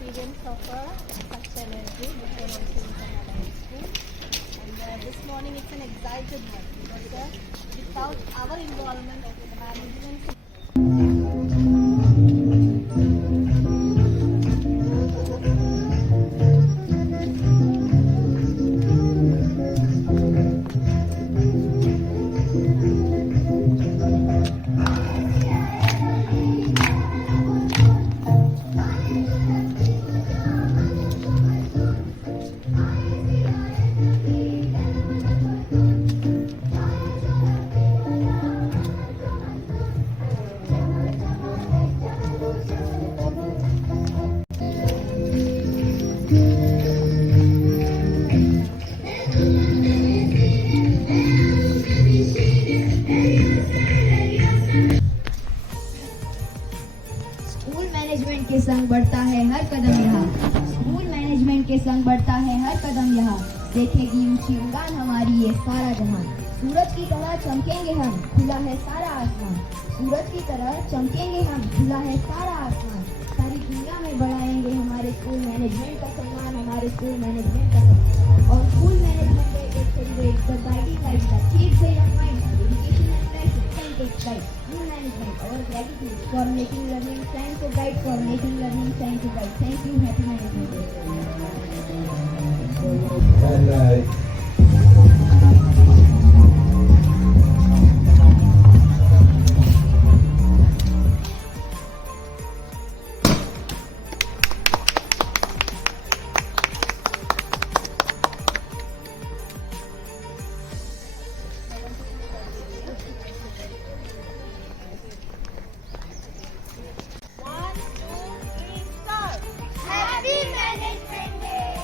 experience of such energy before also in Kannada High School. And this morning it's an excited one because without our involvement of the management. School management के संग बढ़ता है हर कदम यहाँ। School management के संग बढ़ता है हर कदम यहाँ। देखेगी ऊंची उड़ान हमारी ये सारा जहां। सूरज की तरह चमकेंगे हम, खुला है सारा आसमान। सूरज की तरह चमकेंगे हम, खुला है सारा आसमान। सारी दुनिया में बढ़ाएंगे हमारे स्कूल मैनेजमेंट का सम्मान, हमारे स्कूल मैनेजमेंट का सम्मान। और स्कूल मैनेजमेंट में एक celebrate the guiding light that keeps the young mind education and life takes guide. School management, our gratitude for making learning science a guide, for making learning science a guide. Thank you. Happy Management Day.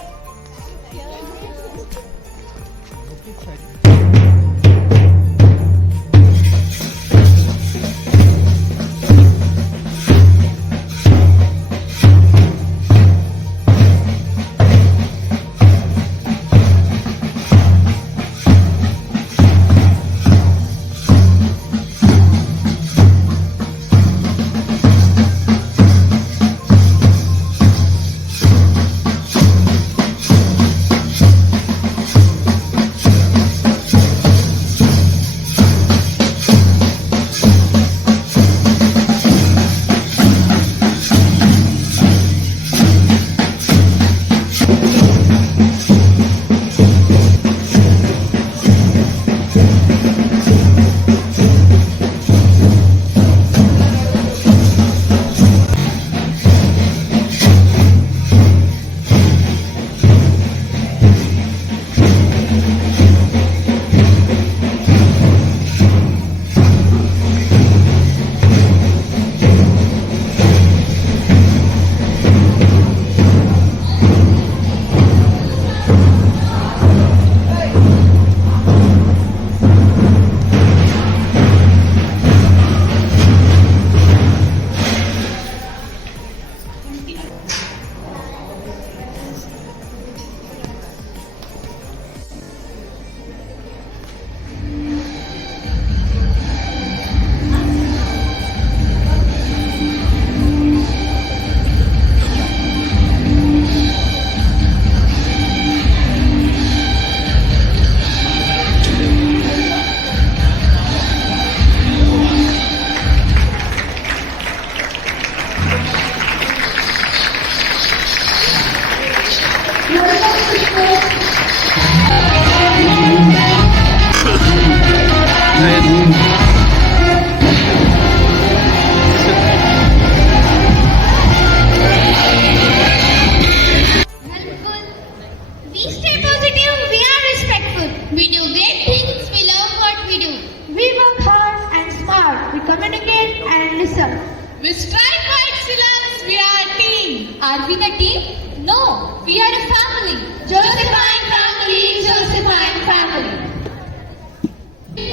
We strike white syllabus, we are a team. Are we the team? No, we are a family. Josephine family, Josephine family.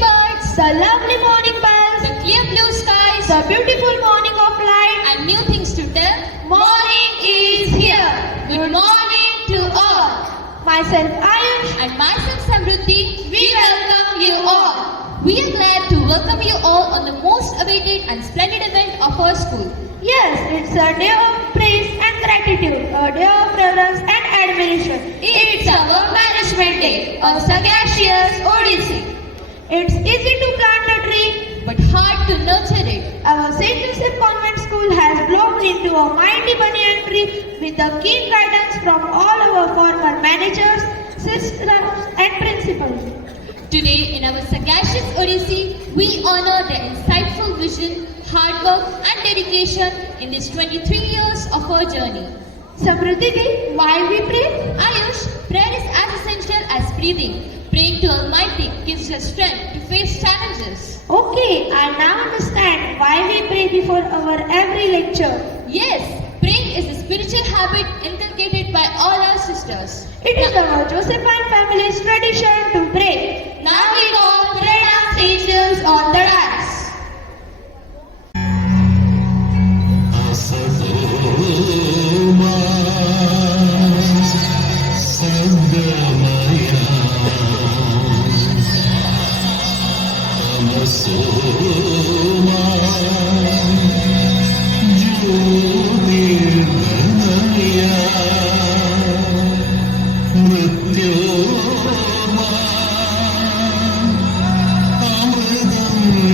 Birds, the lovely morning bells, The clear blue skies, the beautiful morning of light. and new things to tell. Morning is here. Good morning to all. Myself Ayush. And myself Samruddhi, we welcome you all. We are glad to welcome you all on the most awaited and splendid event of our school. Yes, it's a day of praise and gratitude, a day of reverence and admiration. It's our management day, a sagacious Odyssey, It's easy to plant a tree. but hard to nurture it. Our St. Joseph Convent School has bloomed into a mighty banyan tree with the keen guidance from all our former managers, sisters and principals. Today, in our sagacious Odyssey, we honor their insightful vision, hard work, and dedication in these 23 years of our journey. Samruddhi Di, why we pray? Ayush, prayer is as essential as breathing. Praying to Almighty gives us strength to face challenges. Okay, I now understand why we pray before our every lecture. Yes, praying is a spiritual habit inculcated by all our sisters. It is our Josephine family's tradition to pray. Now we call prayer dance angels on the dance. मृत्योर्मा अमृतं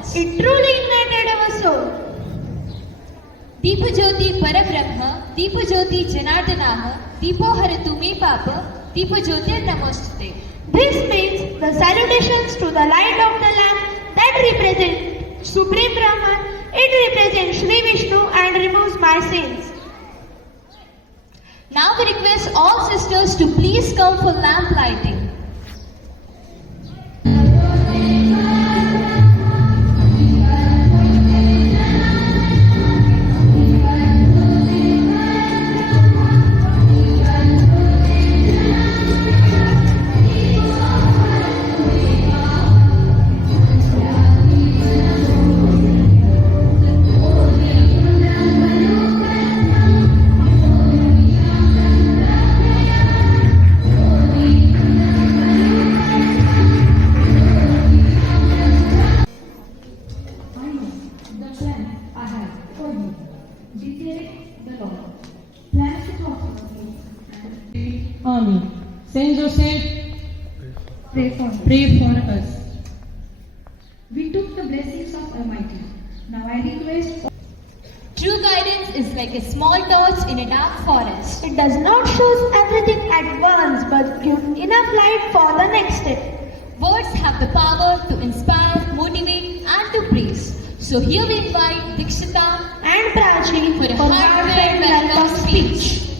performance. It truly ignited our soul. Deepjyoti परब्रह्म दीपज्योति जनार्दनाः दीपो हरतु मे पाप दीपज्योतिर्नमोस्तुते. This means the salutations to the light of the lamp that represent Supreme Brahman. It represents Shri Vishnu and removes my sins. Now we request all sisters to please come for lamp lighting. Amen. Saint Joseph, pray for us. We took the blessings of Almighty. Now I request True guidance is like a small torch in a dark forest. It does not show everything at once but gives enough light for the next step. Words have the power to inspire, motivate, and to praise. So here we invite Dikshita And Prachi for a for heartfelt welcome speech.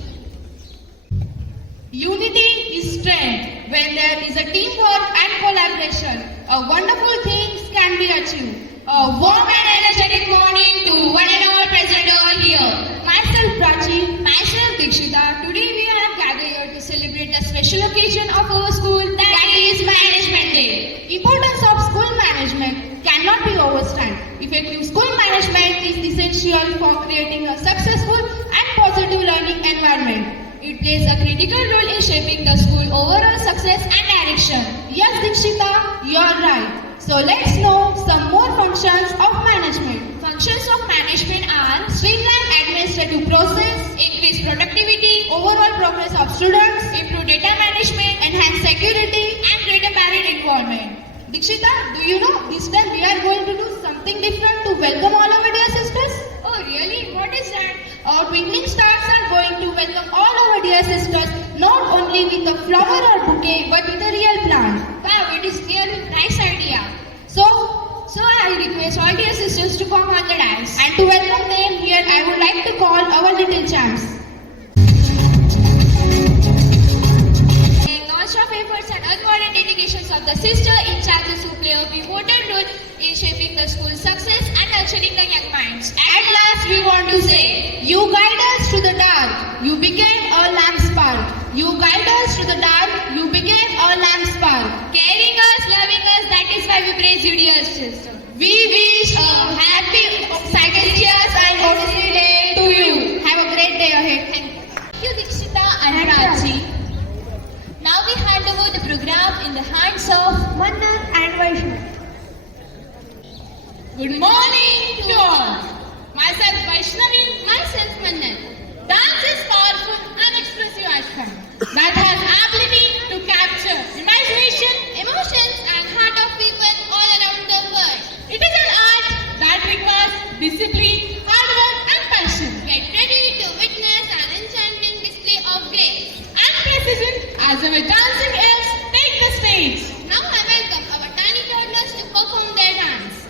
Unity is strength. When there is a teamwork and collaboration, wonderful things can be achieved. A warm and energetic morning to one and all present over here. Myself Prachi, myself Dikshita. Today we have gathered here to celebrate the special occasion of our school, that is Management Day. Importance of school management cannot be overstated. Effective school management is essential for creating a successful and positive learning environment. It plays a critical role in shaping the school overall success and direction. Yes, Dikshita, you're right. So let's know some more functions of management. Functions of management are streamline administrative process, increase productivity, overall progress of students, improve data management, enhance security, and greater parent involvement. Dikshita, do you know this time we are going to do something different to welcome all our dear sisters? Oh really? What is that? Our twinkling stars are going to welcome all our dear sisters not only with a flower or bouquet but with a real plant. Wow, it is really nice idea. So I request all dear sisters to come on the dance. And to welcome them here, I would like to call our little champs. Notch of efforts and unwavering dedications of the sister in charges who play a pivotal role in shaping the school's success and nurturing the young minds. At last, we want to say, you guide us to the dark, you became a lamp spark. You guide us to the dark, you became a lamp spark. Caring us, loving us, that is why we praise you, dear sister. We wish a happy Sagittarius and Odyssey Day to you. Have a great day ahead. Thank you, Dikshita and Prachi. Now we hand over the program in the hands of Mannan and Vaishnav. Good morning to all. Myself Vaishnavi, myself Mannan. Dance is powerful and expressive art form that has ability to capture imagination, emotions and heart of people all around the world. It is an art that requires discipline, hard work and passion. Get ready to witness an enchanting display of grace and precision as our dancing elves take the stage. Now I welcome our tiny toddlers to perform their dance.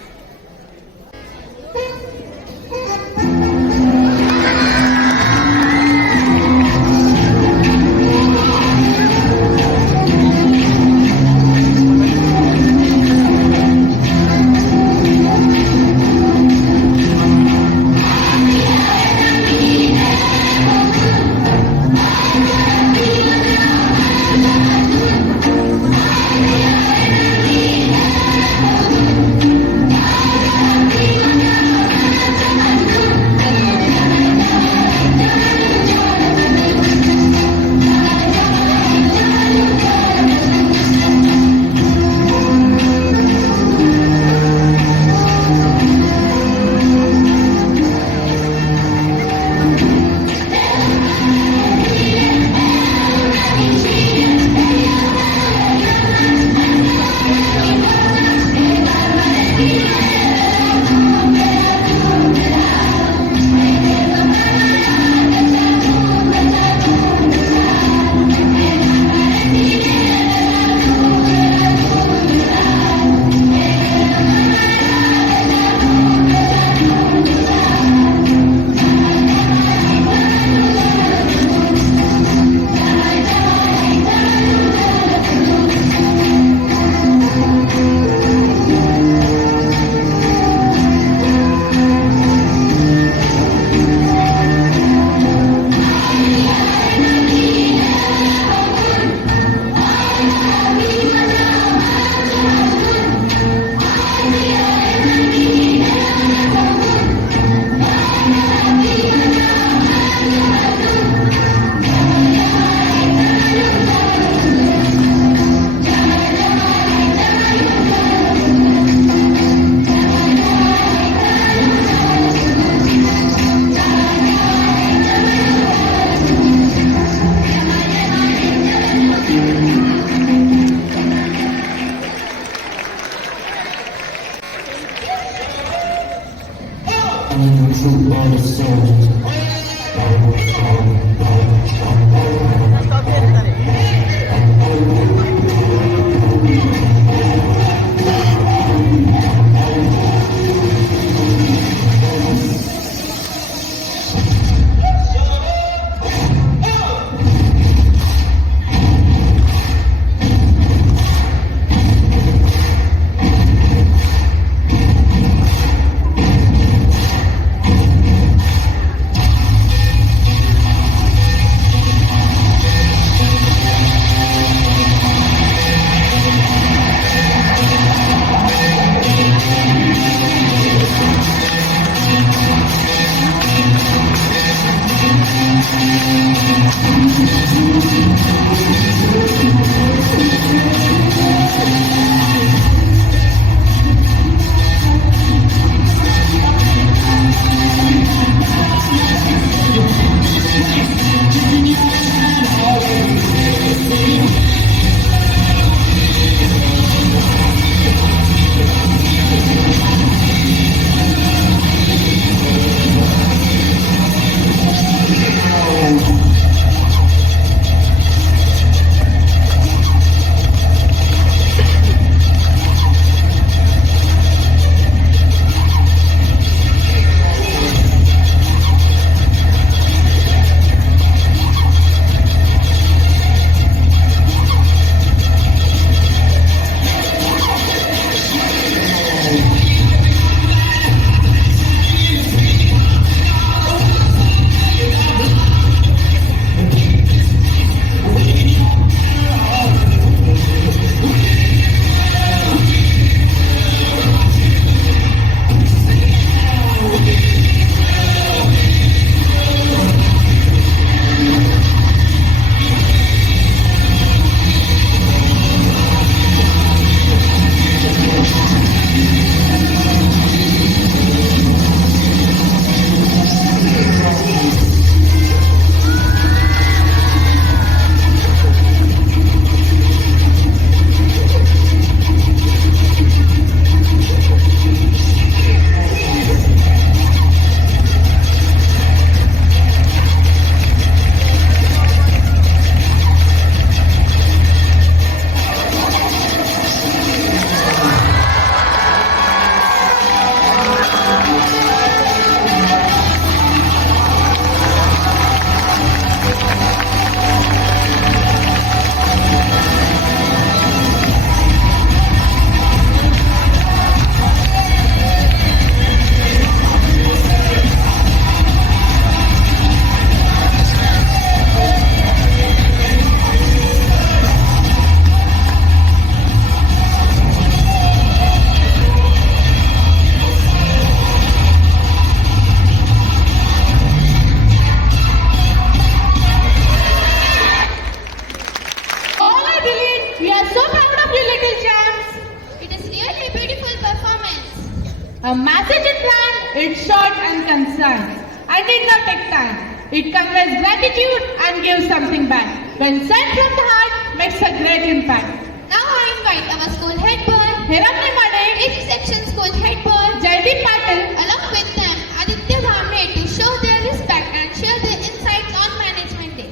A message in plan, it's short and concise. I did not take time. It conveys gratitude and gives something back. When sent from the heart, makes a great impact. Now I invite our school head boy, Hiramni Made, each section school head boy, Jaideep Patil, along with them Aditya Bhamre to show their respect and share their insights on Management Day.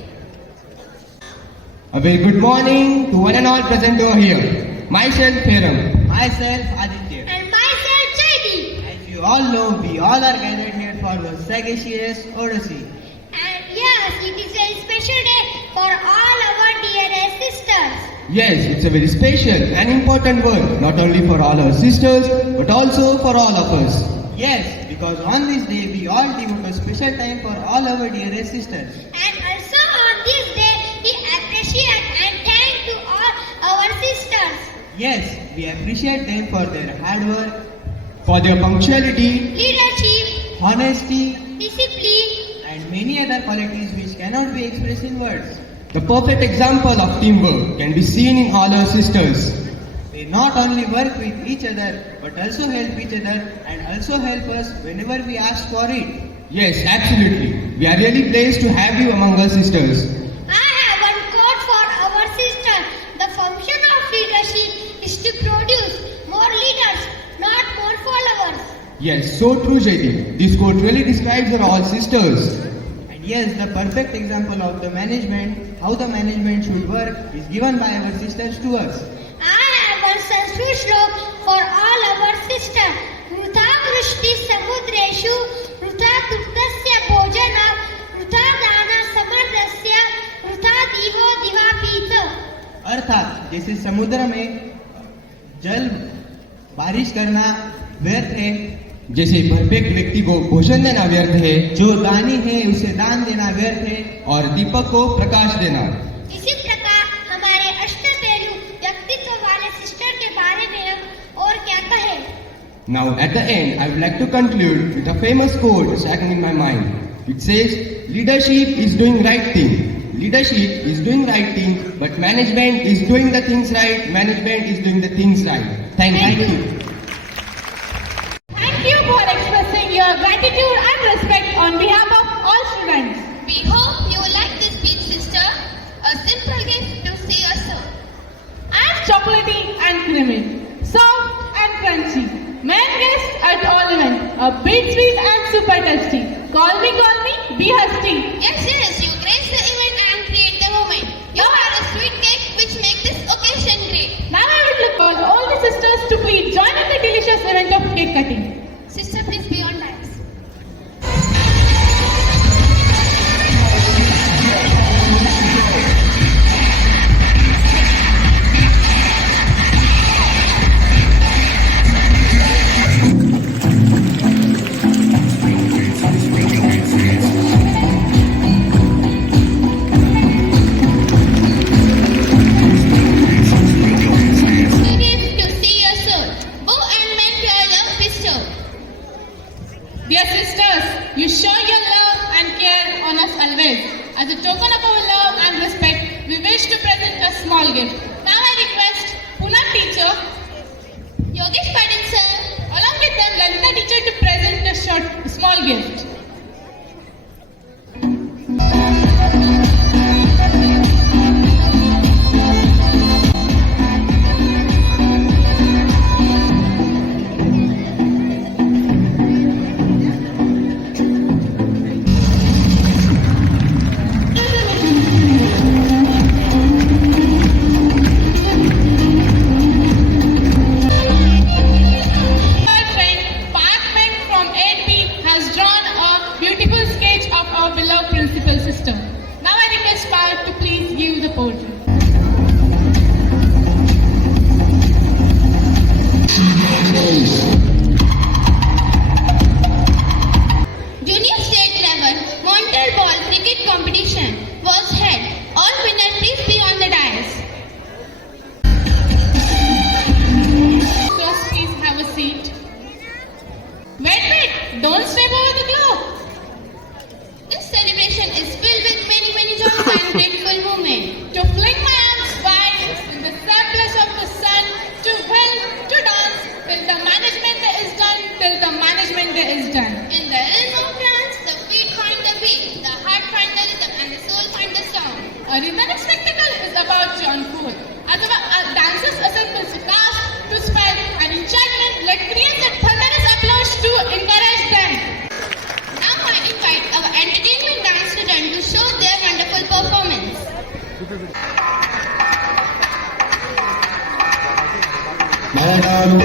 A very good morning to one and all present over here. Myself Hiram. Myself Aditya. And myself Jaideep. As you all know, we all are gathered here for the sagacious Odyssey. And yes, it is a special day for all our dearest sisters. Yes, it's a very special and important word, not only for all our sisters, but also for all of us. Yes, because on this day we all devote a special time for all our dearest sisters. And also on this day, we appreciate and thank to all our sisters. Yes, we appreciate them for their hard work, For their punctuality, Leadership, honesty, discipline, and many other qualities which cannot be expressed in words. the perfect example of teamwork can be seen in all our sisters. They not only work with each other, but also help each other and also help us whenever we ask for it. Yes, absolutely. We are really blessed to have you among our sisters. I have one quote for our sister. The function of leadership is to produce more leaders, not more followers. Yes, so true, Jaideep. This quote really describes our all sisters. And yes, the perfect example of the management, how the management should work, is given by our sisters to us. I have one Sanskrit shlok for all our sisters. Vrutha Vrishti Samudreshu, Vrutha Duktasya Bhojana, Vrutha Dana Samardasya, Vrutha Divo Divapita. अर्थात जैसे समुद्र में जल बारिश करना व्यर्थ है, जैसे परफेक्ट व्यक्ति को भोजन देना व्यर्थ है जो दानी है उसे दान देना व्यर्थ है, और दीपक को प्रकाश देना। इसी प्रकार हमारे अष्टपेलू व्यक्तित्व वाले सिस्टर के बारे में हम और क्या कहें? Now at the end, I would like to conclude with a famous quote stuck in my mind. It says leadership is doing right thing. Leadership is doing right thing, but management is doing the things right. Management is doing the things right. Thank you. Thank you for expressing your gratitude and respect on behalf of all students. We hope you like this speech, sister. A simple gift to see us so. And chocolatey and creamy, soft and crunchy. Main guest at all events, a bit sweet and super tasty. Call me, be husty. Yes, you grace the event and create the moment. You are a sweet cake which makes this occasion great. Now I would look for all the sisters to please join in the delicious event of cake cutting. Sister, please be on dance. Dear sisters, you show your love and care on us always. As a token of our love and respect, we wish to present a small gift. Now I request Pune teacher, Yogesh Patil sir. along with them Lalita teacher to present a small gift. Junior state level Montel ball cricket competition was held. All winners please be on the dais. First, please have a seat. Wait, don't step over the globe. This celebration is filled with many joys and grateful moments. To fling my arms wide in the surplus of the sun, to will, to dance, till the management day is done, till the management day is done. In the realm of dance, the feet find the beat, the heart find the rhythm, and the soul find the sound. A rhythmic spectacle is about to unfold. As our dancers assemble to cast, to spell, and enchantment, let create the thunderous applause to encourage them. Now I invite our entertainment dance student to show their wonderful performance. Hello,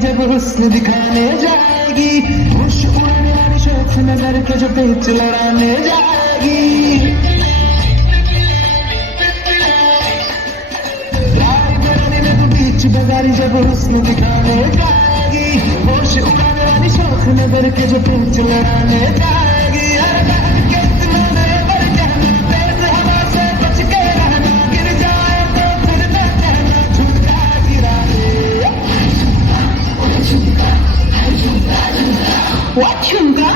जब हुस्न दिखाने जाएगी, होश उड़ाने वाली शौक से नजर के जो पेच लड़ाने जाएगी। प्यार करने में तो बीच बाजारी जब हुस्न दिखाने जाएगी, होश उड़ाने वाली शौक नजर के जो पेच लड़ाने जाएगी। हर बात के सुनने पर कहना, तेज हवा से बच के रहना, गिर जाए तो फिर न कहना झुमका गिरा दे। What झुमका?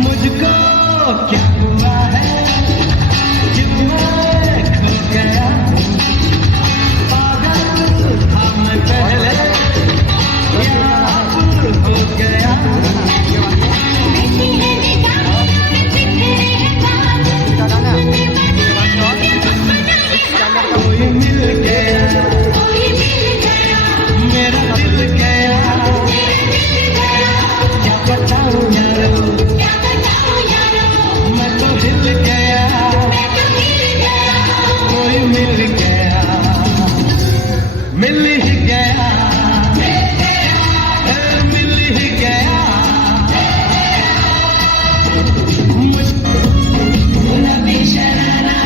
मुझको क्या हुआ है, क्यों मैं खो गया हूँ, पागल था मैं पहले, या अब हो गया हूँ। कोई मिल गया, मेरा दिल गया, क्या बताऊँ यारो, मैं तो हिल गया, कोई मिल गया, मिल ही गया, मिल ही गया। गुलाबी शरारा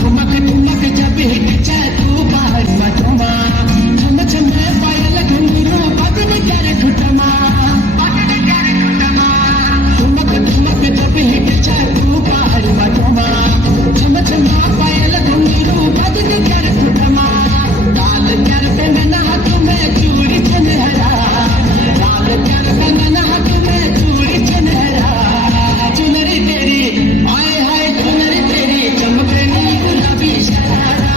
ठुमक ठुमक जब हिट जाए तू बाहर मटुमा, छम छम पायल घुंघरू बदन कर ठुटमा, ठुमक ठुमक जब हिट जाए तू बाहर मटुमा, छम छम पायल घुंघरू बदन कर ठुटमा। लाल कर पे नैना तुम्हें चूड़ी सुनहरा, लाल कर पे नैना तुम्हें चूड़ी सुनहरा, चुनरी तेरी आए हाय चुनरी तेरी चमकनी गुलाबी शरारा,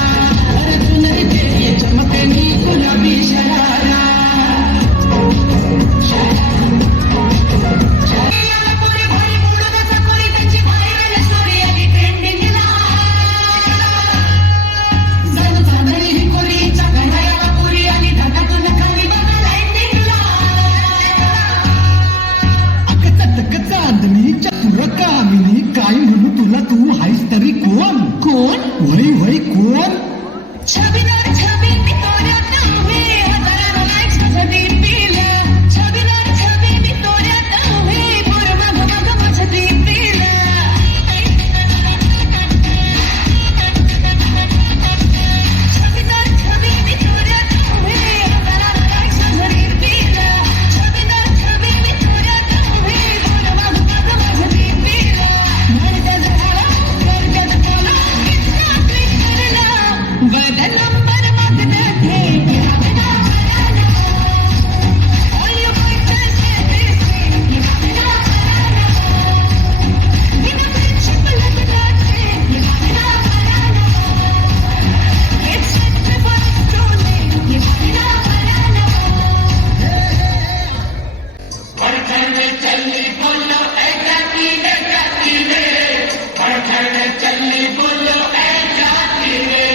अरे चुनरी तेरी चमकनी गुलाबी शरारा। चांदणी चतुर कामिनी काय म्हणू तुला, तू हायस तरी कोण? कोण? वय वय कोण? छबीदार छबी मी तोऱ्यात उभी, हजारो लाईक्स छबी पिला, छबीदार छबी मी तोऱ्यात उभी, पोर मग मग मछली पिला, छबीदार छबी मी तोऱ्यात उभी, हजारो लाईक्स छबी पिला, छबीदार छबी मी तोऱ्यात उभी, पोर मग मग मछली पिला, मरकज आला मरकज बोला, इतना क्लिक करला, बदल नंबर मागना थे, बिना बनाना, all you boys are busy, बिना बनाना, बिना friendship लगना थे, बिना बनाना, it's such a fun story, बिना बनाना। पढ़ने चली बोलो ऐ जाती रे, जाती रे, पढ़ने चली बोलो ऐ जाती रे,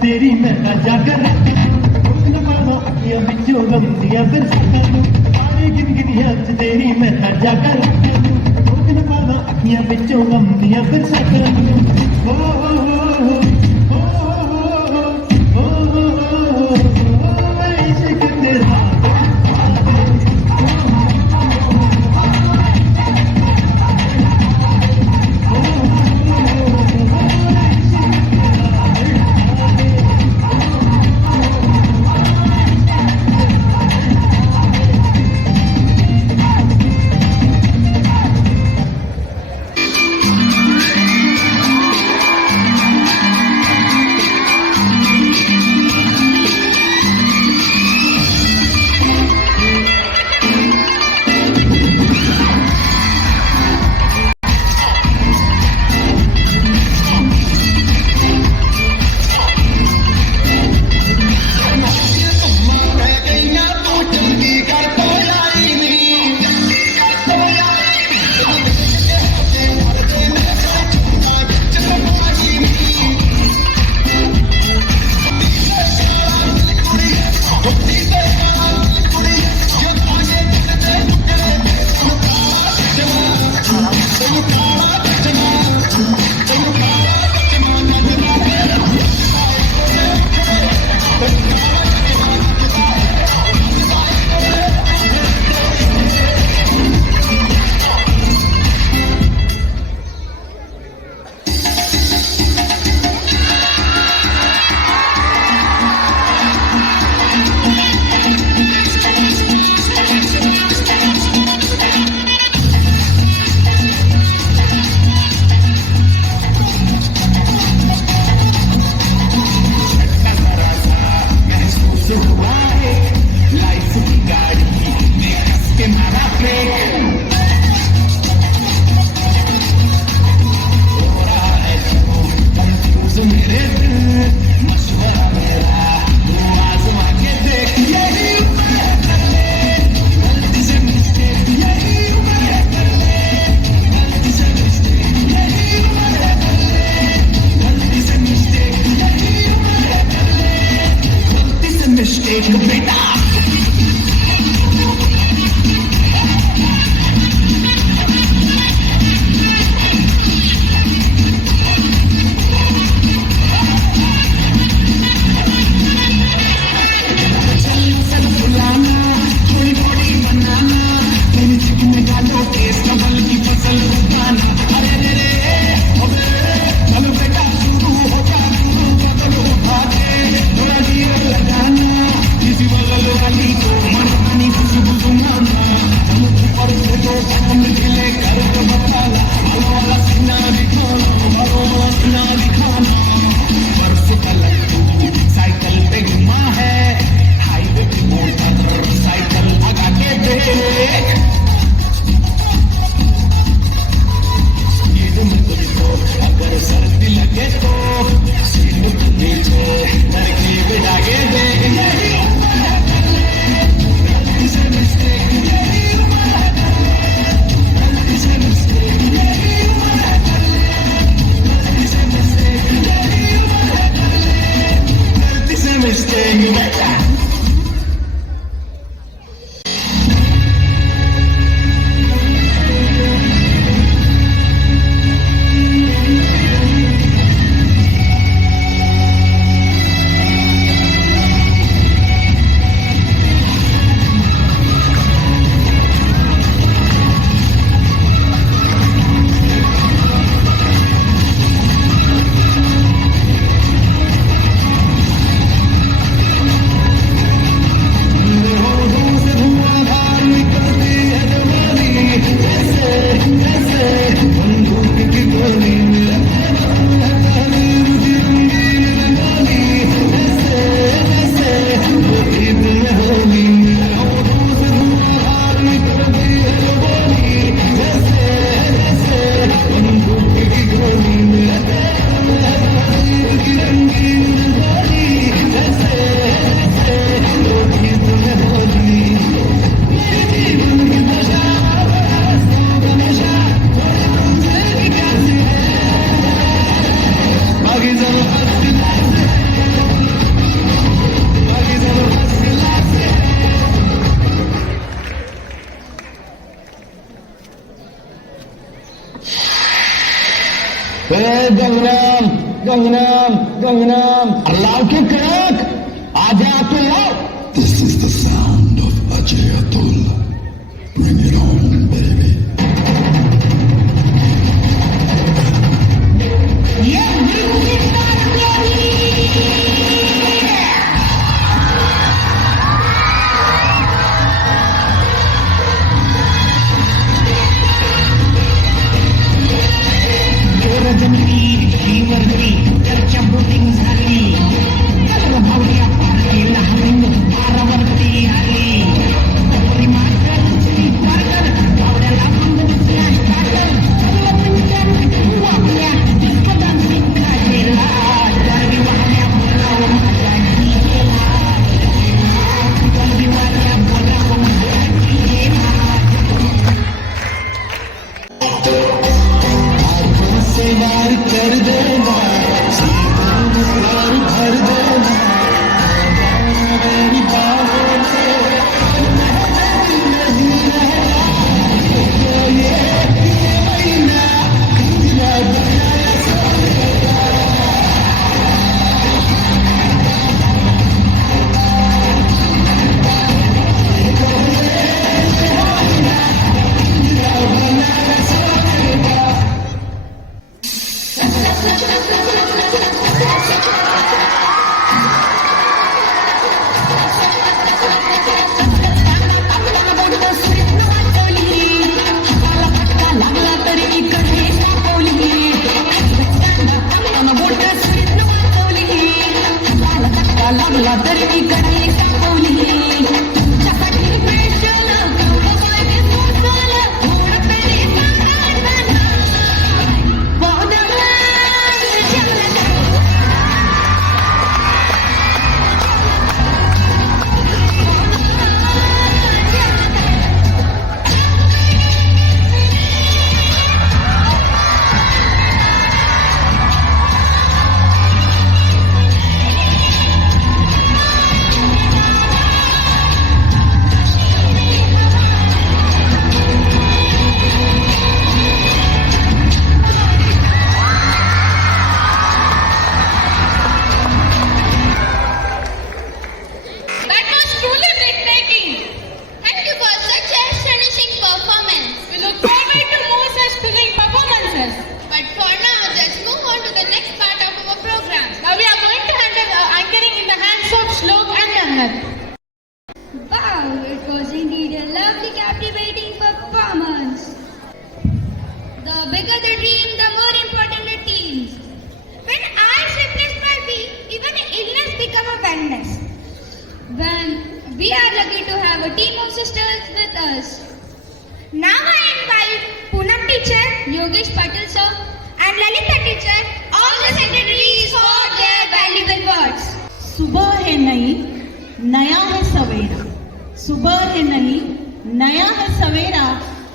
तेरी मैं जाकर या फिर सानू सारे गिन गिन याद तेरी मैं हर जाकर रोकन पावा अखियां बिचों गम दिया फिर सानू हो इश्क तेरा गंगनाम गंगनाम गंगनाम लाव के कड़क आजा अतुल लाव. This is the sound of Ajay Atul. Bring it on, baby. Wow, it was indeed a lovely, captivating performance. The bigger the dream, the more important the teams. When eyes replace my beat, even illness become a wellness. When we are lucky to have a team of sisters with us. Now I invite Poonam teacher, Yogesh Patil sir, and Lalita teacher, all the secretaries for their valuable words. सुबह है नई, नया है सवेरा. सुबह है नई, नया है सवेरा.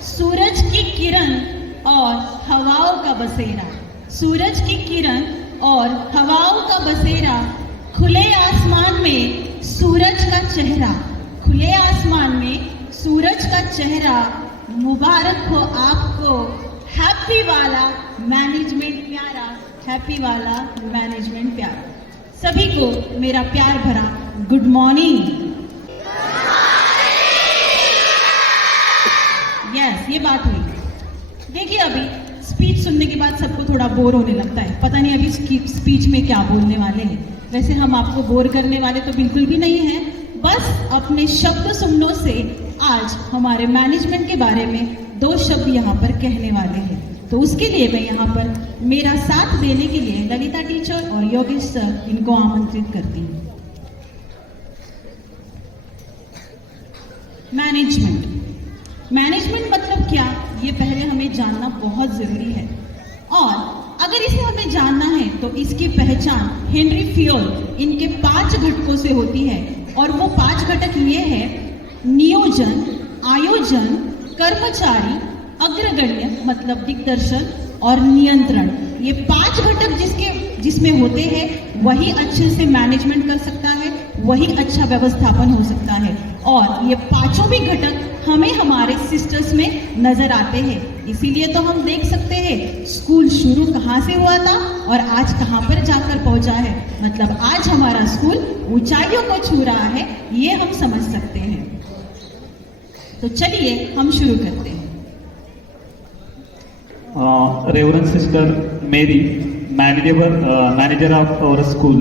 सूरज की किरण और हवाओं का बसेरा. सूरज की किरण और हवाओं का बसेरा. खुले आसमान में सूरज का चेहरा. खुले आसमान में सूरज का चेहरा. मुबारक हो आपको हैप्पी वाला मैनेजमेंट प्यारा. हैप्पी वाला मैनेजमेंट प्यारा. सभी को मेरा प्यार भरा गुड मॉर्निंग. यस, ये बात हुई. देखिए, अभी स्पीच सुनने के बाद सबको थोड़ा बोर होने लगता है. पता नहीं अभी स्पीच में क्या बोलने वाले हैं. वैसे हम आपको बोर करने वाले तो बिल्कुल भी नहीं हैं. बस अपने शब्द सुमनों से आज हमारे मैनेजमेंट के बारे में 2 शब्द यहाँ पर कहने वाले हैं. तो उसके लिए मैं यहाँ पर मेरा साथ देने के लिए ललिता टीचर और योगेश सर इनको आमंत्रित करती हूँ. मैनेजमेंट. मैनेजमेट मतलब क्या, ये पहले हमें जानना बहुत जरूरी है. और अगर इसे हमें जानना है तो इसकी पहचान हेनरी फियोल इनके 5 घटकों से होती है. और वो 5 घटक ये है: नियोजन, आयोजन, कर्मचारी, अग्रगण्य मतलब दिग्दर्शन और नियंत्रण. ये 5 घटक जिसमें होते हैं वही अच्छे से मैनेजमेंट कर सकता है, वही अच्छा व्यवस्थापन हो सकता है. और ये 5 भी घटक हमें हमारे सिस्टर्स में नजर आते हैं. इसीलिए तो हम देख सकते हैं स्कूल शुरू कहाँ से हुआ था और आज कहाँ पर जाकर पहुंचा है। मतलब आज हमारा स्कूल ऊंचाइयों को छू रहा है, ये हम समझ सकते हैं। तो चलिए हम शुरू करते हैं। Reverend Sister Mary, manager of our school.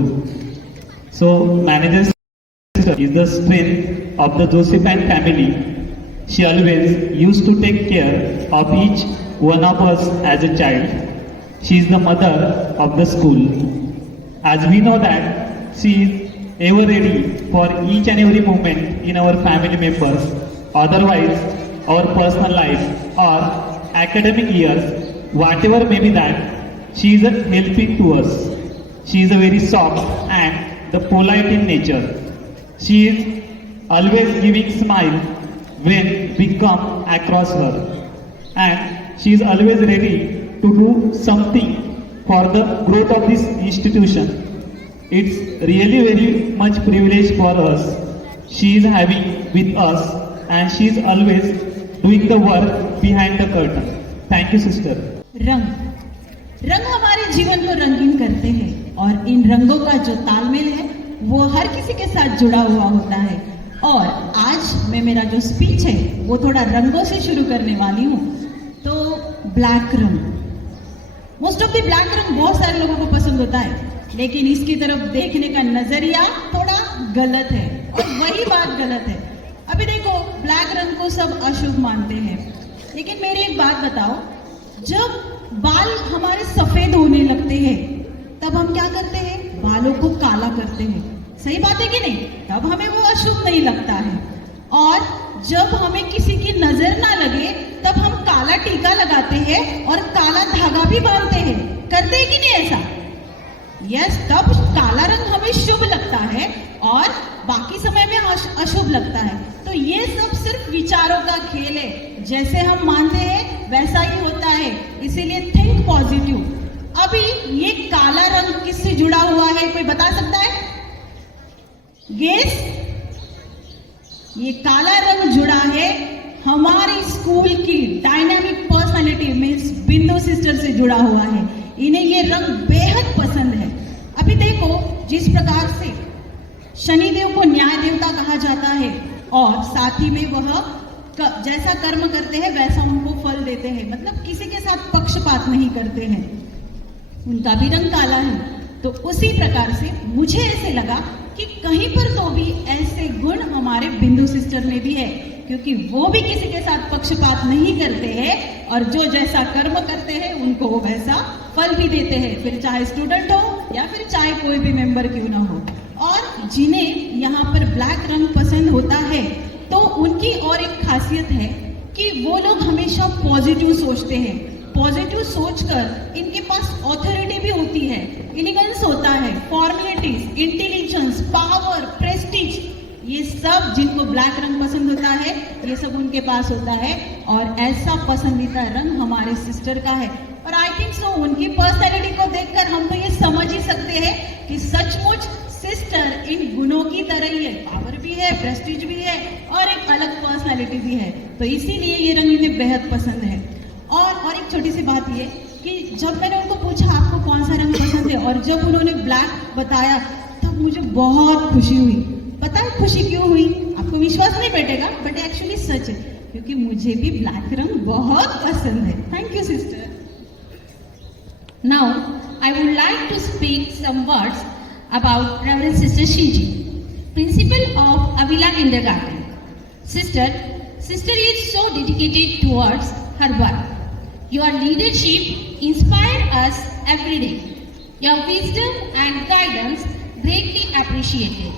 So, manager sister is the strength of the Josephine family. She always used to take care of each one of us as a child. She is the mother of the school. As we know that she is ever ready for each and every moment in our family members, otherwise our personal life or academic years, whatever may be that, she is helping to us. She is a very soft and the polite in nature. She is always giving smile when we come across her, and she is always ready to do something for the growth of this institution. It's really very much privilege for us. She is having with us, and she is always doing the work behind the curtain. Thank you, sister. रंग हमारे जीवन को रंगीन करते हैं और इन रंगों का जो तालमेल है वो हर किसी के साथ जुड़ा हुआ होता है। और आज मैं मेरा जो स्पीच है वो थोड़ा रंगों से शुरू करने वाली हूँ। तो ब्लैक रंग, मोस्ट ऑफ द ब्लैक रंग बहुत सारे लोगों को पसंद होता है, लेकिन इसकी तरफ देखने का नजरिया थोड़ा गलत है और वही बात गलत है। अभी देखो, ब्लैक रंग को सब अशुभ मानते हैं, लेकिन मेरी एक बात बताओ, जब बाल हमारे सफेद होने लगते हैं तब हम क्या करते हैं? बालों को काला करते हैं। सही बात है कि नहीं? तब हमें वो अशुभ नहीं लगता है। और जब हमें किसी की नजर ना लगे तब हम काला टीका लगाते हैं और काला धागा भी बांधते हैं। करते हैं कि नहीं ऐसा? यस, तब काला रंग हमें शुभ लगता है और बाकी समय में अशुभ लगता है। तो ये सब सिर्फ विचारों का खेल है, जैसे हम मानते हैं वैसा ही होता है, इसीलिए थिंक पॉजिटिव। अभी ये काला रंग किससे जुड़ा हुआ है, कोई बता सकता है? गेस? ये काला रंग जुड़ा है हमारी स्कूल की डायनामिक पर्सनालिटी मीन्स बिंदु सिस्टर से जुड़ा हुआ है। इन्हें ये रंग बेहद पसंद है। अभी देखो, जिस प्रकार से शनिदेव को न्याय देवता कहा जाता है और साथ ही में वह जैसा कर्म करते हैं वैसा उनको फल देते हैं, मतलब किसी के साथ पक्षपात नहीं करते हैं, उनका भी रंग काला है। तो उसी प्रकार से मुझे ऐसे लगा कि कहीं पर तो भी ऐसे गुण हमारे बिंदु सिस्टर में भी है, क्योंकि वो भी किसी के साथ पक्षपात नहीं करते हैं और जो जैसा कर्म करते हैं उनको वो वैसा फल भी देते हैं, फिर चाहे स्टूडेंट हो या फिर चाहे कोई भी मेंबर क्यों ना हो। और जिन्हें यहाँ पर ब्लैक रंग पसंद होता है तो उनकी और एक खासियत है कि वो लोग हमेशा पॉजिटिव सोचते हैं। पॉजिटिव सोचकर इनके पास ऑथोरिटी भी होती है, एलिगेंस होता है, फॉर्मेलिटीज, इंटेलिजेंस, पावर, प्रेस्टीज, ये सब जिनको ब्लैक रंग पसंद होता है ये सब उनके पास होता है। और ऐसा पसंदीदा रंग हमारे सिस्टर का है। और आई थिंक सो उनकी पर्सनैलिटी को देखकर हम तो ये समझ ही सकते हैं कि सचमुच सिस्टर इन गुणों की तरह ही है, पावर भी है, प्रेस्टीज भी है और एक अलग पर्सनालिटी भी है। तो इसीलिए ये रंग इन्हें बेहद पसंद है। और एक छोटी सी बात ये कि जब मैंने उनको पूछा आपको कौन सा रंग पसंद है और जब उन्होंने ब्लैक बताया तब मुझे बहुत खुशी हुई। पता है खुशी क्यों हुई? आपको विश्वास नहीं बैठेगा, बट एक्चुअली सच है, क्योंकि मुझे भी ब्लैक रंग बहुत पसंद है। Thank you sister. Now, I would like to speak some words about Reverend Sister Shiji, Principal of Avila Kindergarten. Sister is so dedicated towards her work. Your leadership inspires us every day. Your wisdom and guidance greatly appreciated.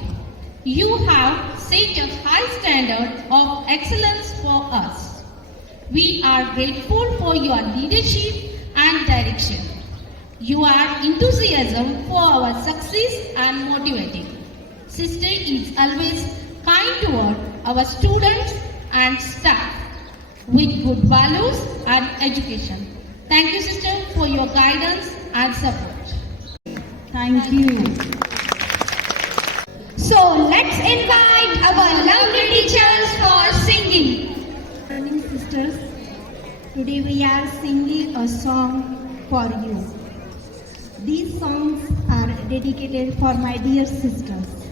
You have set a high standard of excellence for us. We are grateful for your leadership and direction. Your enthusiasm for our success and motivating. Sister is always kind toward our students and staff with good values and education. Thank you, sister, for your guidance and support. Thank you. So let's invite our lovely teachers for singing. Morning sisters, Today we are singing a song for you. These songs are dedicated for my dear sisters.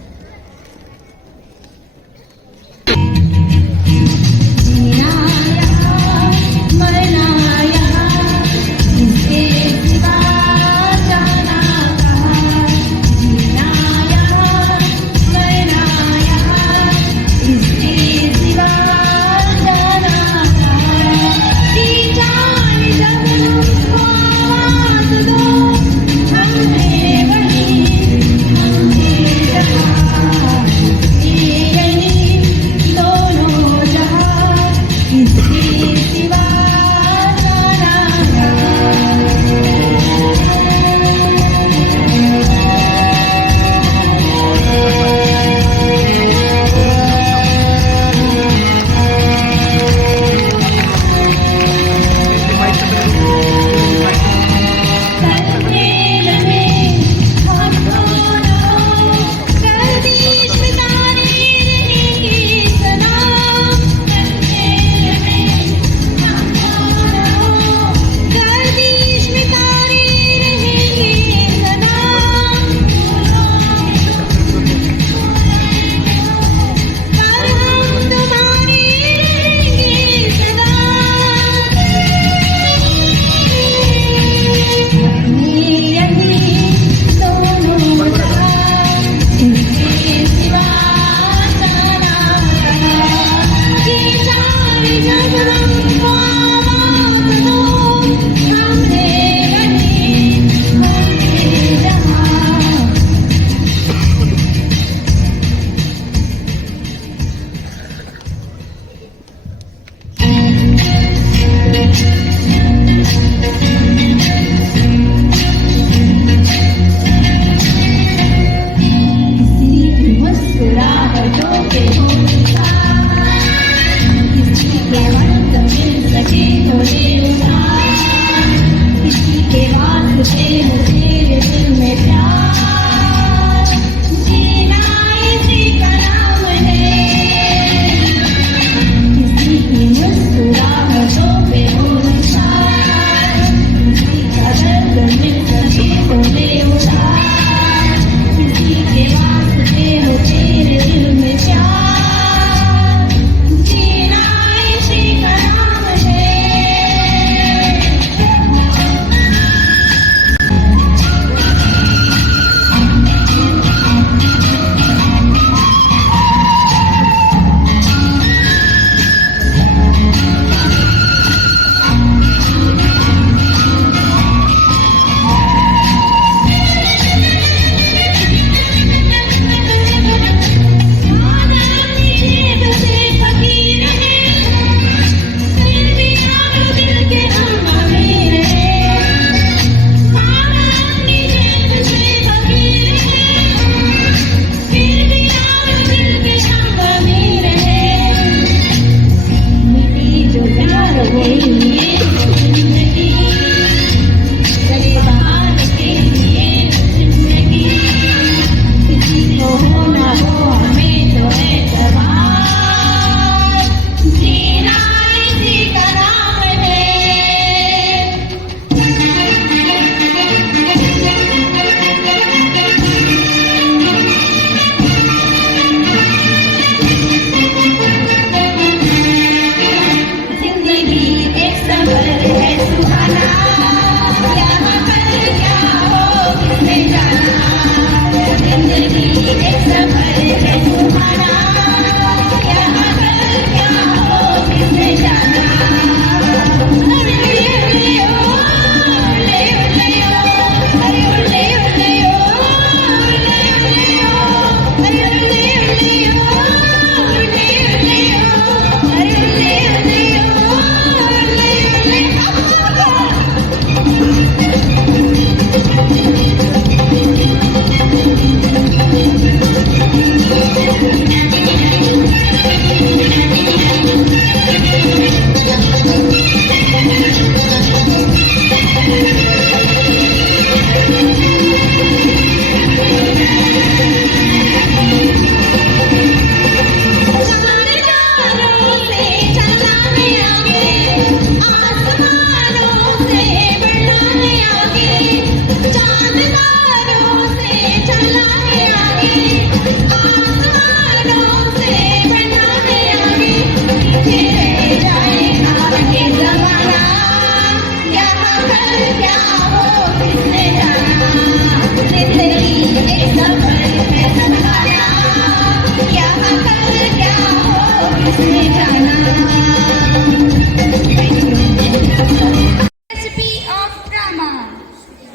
Recipe of drama: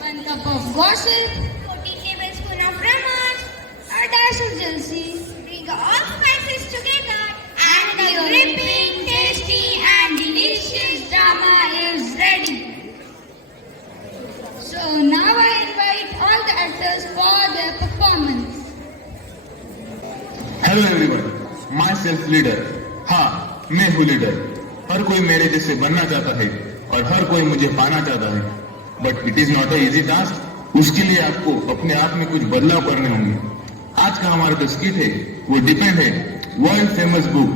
1 cup of gossip, 14 tablespoons of romance, a dash of jealousy. Bring all spices together, and the gripping, tasty, and delicious drama is ready. So now I invite all the actors for their performance. Hello everyone, my self leader. हाँ, मैं हूँ लीडर। हर कोई मेरे जैसे बनना चाहता है और हर कोई मुझे पाना चाहता है, but it is not a easy task. उसके लिए आपको अपने आप में कुछ बदलाव करने होंगे। आज का हमारा जो स्किट है वो डिपेंड है world famous book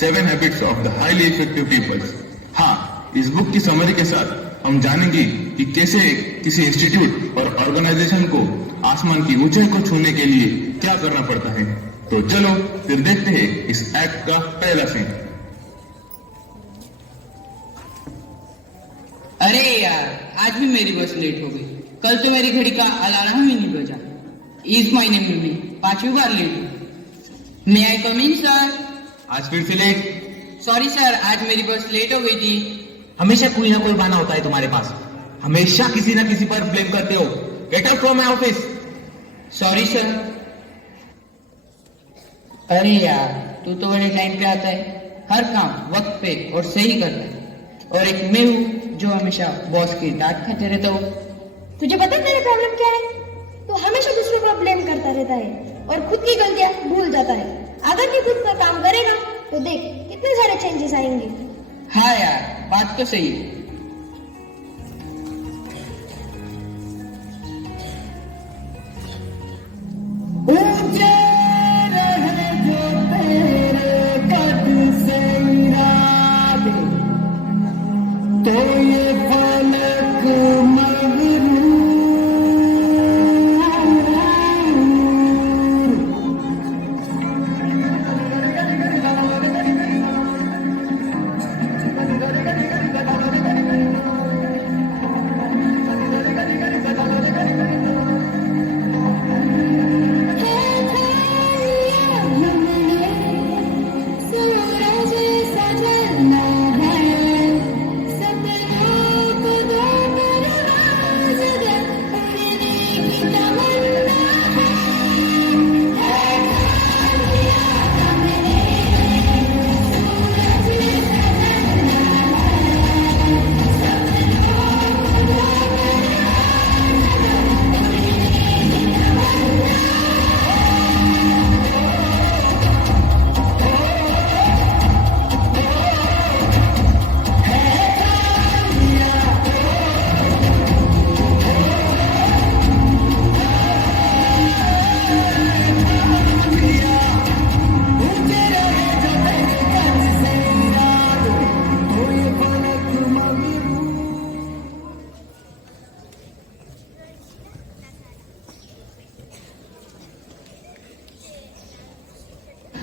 7 habits of the highly effective peoples. हाँ, इस बुक की समरी के साथ हम जानेंगे कि कैसे किसी इंस्टीट्यूट और ऑर्गेनाइजेशन को आसमान की ऊंचाई को छूने के लिए क्या करना पड़ता है। तो चलो फिर देखते हैं इस एक्ट का पहला सीन। अरे यार, आज भी मेरी बस लेट हो गई। कल तो मेरी घड़ी का अलार्म ही नहीं बजा। इस महीने में मैं 5वीं बार लेट हूँ। मे आई कम इन सर? आज फिर से लेट? सॉरी सर, आज मेरी बस लेट हो गई थी। हमेशा कोई ना कोई बहाना होता है तुम्हारे पास। हमेशा किसी ना किसी पर ब्लेम करते हो। Get out from my office. Sorry sir. अरे यार, तू तो बड़े टाइम पे आता है, हर काम वक्त पे और सही करता है, और एक मैं हूँ जो हमेशा बॉस की डांट खाते रहता हूँ। तुझे पता है तेरा प्रॉब्लम क्या है? तू हमेशा दूसरों को ब्लेम करता रहता है और खुद की गलतियां भूल जाता है। अगर तू खुद का काम करेगा तो देख कितने सारे चेंजेस आएंगे। हाँ यार, बात तो सही है।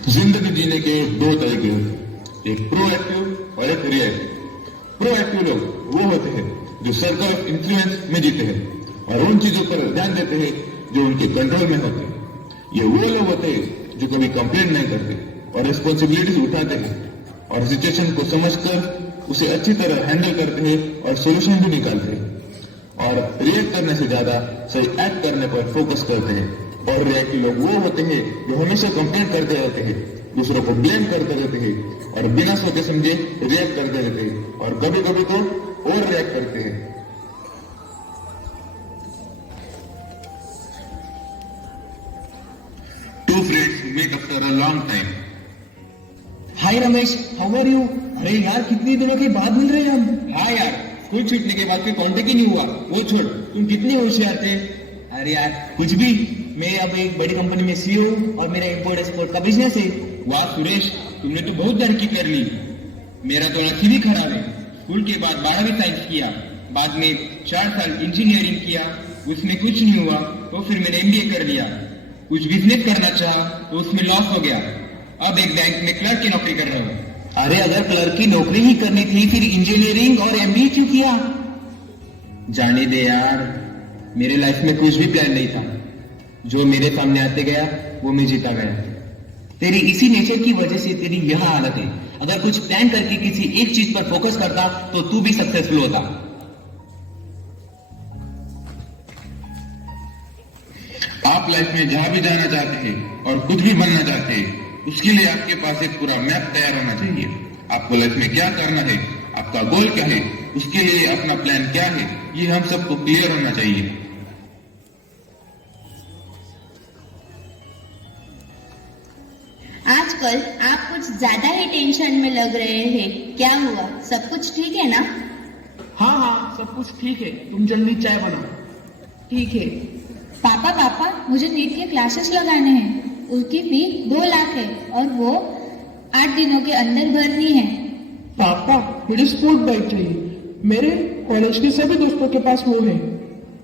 जिंदगी जीने के 2 तरीके हैं, एक प्रोएक्टिव और एक रिएक्टिव। प्रोएक्टिव लोग वो होते हैं जो सर्कल ऑफ इन्फ्लुएंस में जीते हैं और उन चीजों पर ध्यान देते हैं जो उनके कंट्रोल में होते हैं। ये वो लोग होते हैं जो कभी कंप्लेन नहीं करते और रिस्पॉन्सिबिलिटीज उठाते हैं और सिचुएशन को समझकर उसे अच्छी तरह हैंडल करते हैं और सोल्यूशन भी निकालते हैं, और रिएक्ट करने से ज्यादा सही एक्ट करने पर फोकस करते हैं। और रिएक्टिव लोग वो होते हैं जो हमेशा कंप्लेन करते रहते हैं, दूसरों को ब्लेम करते रहते हैं और बिना सोचे समझे रिएक्ट करते रहते हैं, और कभी कभी तो और रिएक्ट करते हैं। Two friends meet after a long time. Hi Ramesh, how are you? अरे यार, कितने दिनों के बाद मिल रहे हैं हम। हाँ यार, स्कूल छूटने के बाद कोई कांटेक्ट ही नहीं हुआ। वो छोड़, तुम कितने होशियार थे। अरे यार कुछ भी, मैं अब एक बड़ी कंपनी में सीईओ और मेरा इंपोर्ट एक्सपोर्ट का बिजनेस है। वाह सुरेश, तुमने तो बहुत तरक्की कर ली। मेरा तो नसीब ही खराब है। स्कूल के बाद 12वीं साइंस किया, बाद में 4 साल इंजीनियरिंग किया, उसमें कुछ नहीं हुआ, तो फिर मैंने MBA कर लिया। कुछ बिजनेस करना चाहा तो उसमें लॉस हो गया। अब एक बैंक में क्लर्क की नौकरी कर रहा हूँ। अरे अगर क्लर्क की नौकरी ही करनी थी फिर इंजीनियरिंग और MBA क्यों किया? जाने दे यार, मेरे लाइफ में कुछ भी प्लान नहीं था। जो मेरे सामने आते गया वो मैं जीता गया। तेरी इसी नेचर की वजह से तेरी यह हालत है। अगर कुछ प्लान करके किसी एक चीज पर फोकस करता तो तू भी सक्सेसफुल होता। आप लाइफ में जहां भी जाना चाहते हैं और कुछ भी बनना चाहते हैं, उसके लिए आपके पास एक पूरा मैप तैयार होना चाहिए। आपको लाइफ में क्या करना है, आपका गोल क्या है, उसके लिए अपना प्लान क्या है, ये हम सबको क्लियर होना चाहिए। आजकल आप कुछ ज्यादा ही टेंशन में लग रहे हैं। क्या हुआ? सब कुछ ठीक है ना? हाँ, सब कुछ ठीक है। तुम जल्दी चाय बनाओ। ठीक है। पापा मुझे नीट के क्लासेस लगाने हैं। उसकी फी 2 लाख है और वो 8 दिनों के अंदर भरनी है। पापा मुझे स्पोर्ट बाइक चाहिए। मेरे कॉलेज के सभी दोस्तों के पास वो है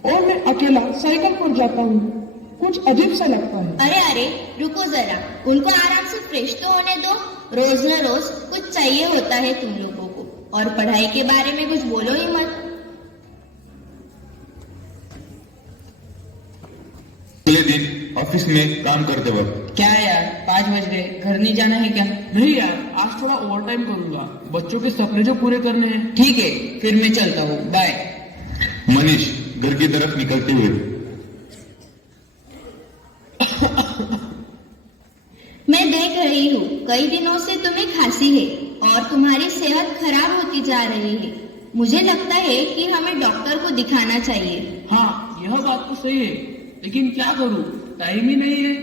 और मैं अकेला साइकिल पर जाता हूँ। कुछ अजीब सा लगता है। अरे रुको जरा, उनको आराम से फ्रेश तो होने दो। रोज न रोज कुछ चाहिए होता है तुम लोगों को, और पढ़ाई के बारे में कुछ बोलो ही मत। अगले दिन ऑफिस में काम करते वक्त क्या यार 5 बज गए, घर नहीं जाना है क्या? नहीं यार, आज थोड़ा ओवर टाइम करूंगा। बच्चों के सपने जो पूरे करने हैं। ठीक है, फिर मैं चलता हूँ, बाय। मनीष घर की तरफ निकलते हुए, मैं देख रही हूँ कई दिनों से तुम्हें खांसी है और तुम्हारी सेहत खराब होती जा रही है। मुझे लगता है कि हमें डॉक्टर को दिखाना चाहिए। हाँ, यह बात तो सही है, लेकिन क्या करूँ, टाइम ही नहीं है।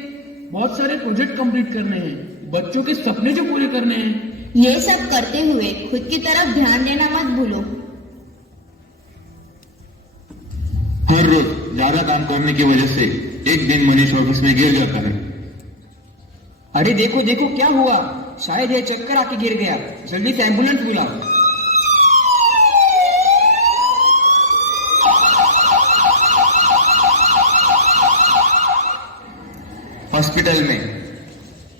बहुत सारे प्रोजेक्ट कंप्लीट करने हैं, बच्चों के सपने जो पूरे करने हैं। ये सब करते हुए खुद की तरफ ध्यान देना मत भूलो। हर रोज ज्यादा काम करने की वजह से एक दिन मनीष ऑफिस में गिर जाता है। अरे देखो देखो क्या हुआ, शायद ये चक्कर आके गिर गया। जल्दी से एम्बुलेंस बुलाओ। हॉस्पिटल में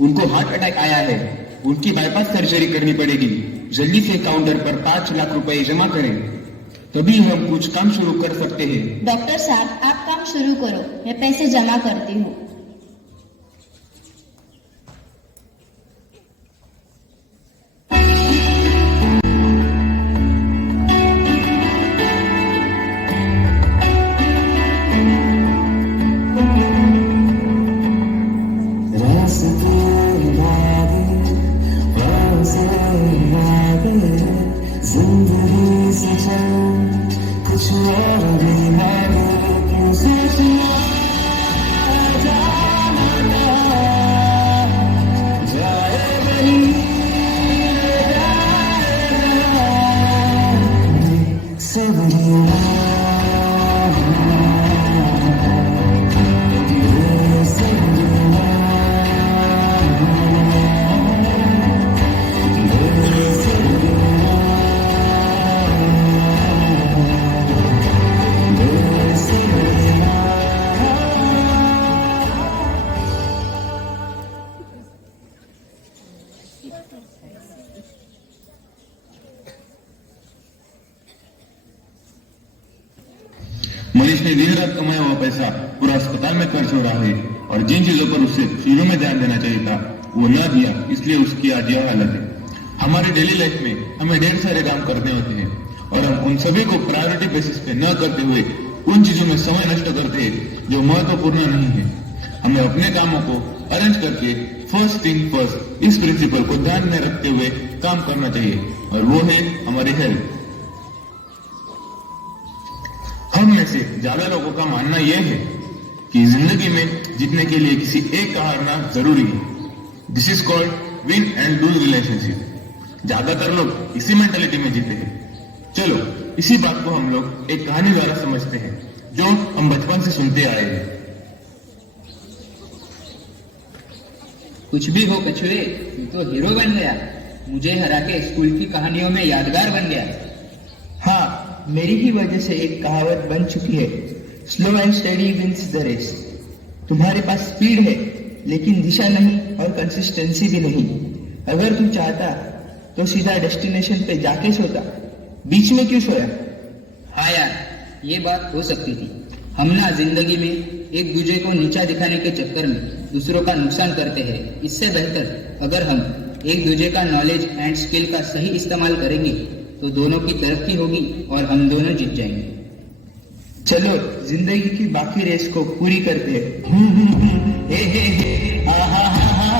उनको हार्ट अटैक आया है। उनकी बाईपास सर्जरी करनी पड़ेगी। जल्दी से काउंटर पर 5 लाख रुपए जमा करें, तभी हम कुछ काम शुरू कर सकते हैं। डॉक्टर साहब, आप काम शुरू करो, मैं पैसे जमा करती हूँ। मनीष ने दिन रात कमाया हुआ पैसा पूरा अस्पताल में खर्च हो रहा है और जिन चीजों पर उसे शुरू में ध्यान देना चाहिए था वो न दिया, इसलिए उसकी आज यह हालत है। हमारे डेली लाइफ में हमें ढेर सारे काम करने होते हैं और हम उन सभी को प्रायोरिटी बेसिस पे न करते हुए उन चीजों में समय नष्ट करते हैं जो महत्वपूर्ण नहीं है। हमें अपने कामों को अरेंज करके फर्स्ट थिंग फर्स्ट इस प्रिंसिपल को ध्यान में रखते हुए काम करना चाहिए और वो है हमारी हेल्थ। हम में से ज्यादा लोगों का मानना यह है कि जिंदगी में जीतने के लिए किसी एक का हारना जरूरी है। This is called win and lose relationship. ज्यादातर लोग इसी मेंटालिटी में जीते हैं। चलो इसी बात को हम लोग एक कहानी द्वारा समझते हैं जो हम बचपन से सुनते आए हैं। कुछ भी हो कछुए, तू तो हीरो बन गया। मुझे हरा के स्कूल की कहानियों में यादगार बन गया। हाँ, मेरी ही वजह से एक कहावत बन चुकी है, slow and study wins the race. तुम्हारे पास स्पीड है लेकिन दिशा नहीं और कंसिस्टेंसी भी नहीं। अगर तू चाहता तो सीधा डेस्टिनेशन पे जाके सोता, बीच में क्यों सोया? हाँ यार, ये बात हो सकती थी। हम ना जिंदगी में एक दूसरे को नीचा दिखाने के चक्कर में दूसरों का नुकसान करते हैं। इससे बेहतर अगर हम एक दूसरे का नॉलेज एंड स्किल का सही इस्तेमाल करेंगे तो दोनों की तरक्की होगी और हम दोनों जीत जाएंगे। चलो जिंदगी की बाकी रेस को पूरी करते हैं। हे हे हे आहा हा हा